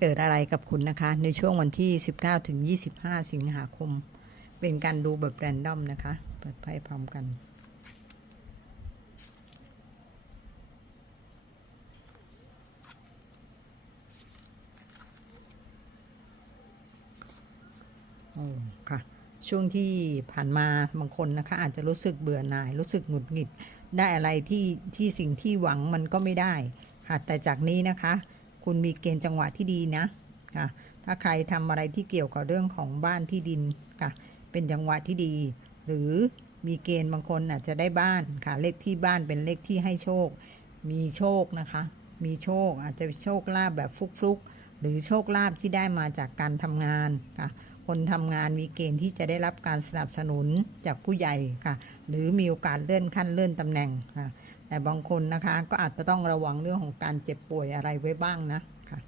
เกิดอะไรกับคุณนะคะ ในช่วงวันที่ 19 ถึง 25 สิงหาคม เป็นการดูแบบแรนดอมนะคะ เปิดไพ่พร้อมกัน โอ้ค่ะ ช่วงที่ผ่านมาบางคนนะคะ อาจจะรู้สึกเบื่อหน่าย รู้สึกหงุดหงิด ได้อะไรที่ที่สิ่งที่หวังมันก็ไม่ได้ค่ะแต่จากนี้นะคะ คุณมีเกณฑ์จังหวะที่ดีนะค่ะถ้าใครทำอะไรที่เกี่ยวกับเรื่องของบ้านที่ดินค่ะ เป็นจังหวะที่ดี หรือมีเกณฑ์บางคนอาจจะได้บ้านค่ะเลขที่บ้านเป็นเลขที่ให้โชค มีโชคนะคะ มีโชคอาจจะโชคลาภแบบฟลุกๆ หรือโชคลาภที่ได้มาจากการทำงานค่ะคนทำงานมีเกณฑ์ที่จะได้รับการสนับสนุนจากผู้ใหญ่ค่ะ หรือมีโอกาสเลื่อนขั้นเลื่อนตำแหน่งค่ะ แต่บางคนนะคะก็อาจจะต้องระวังเรื่องของการเจ็บป่วยอะไรไว้บ้างนะค่ะ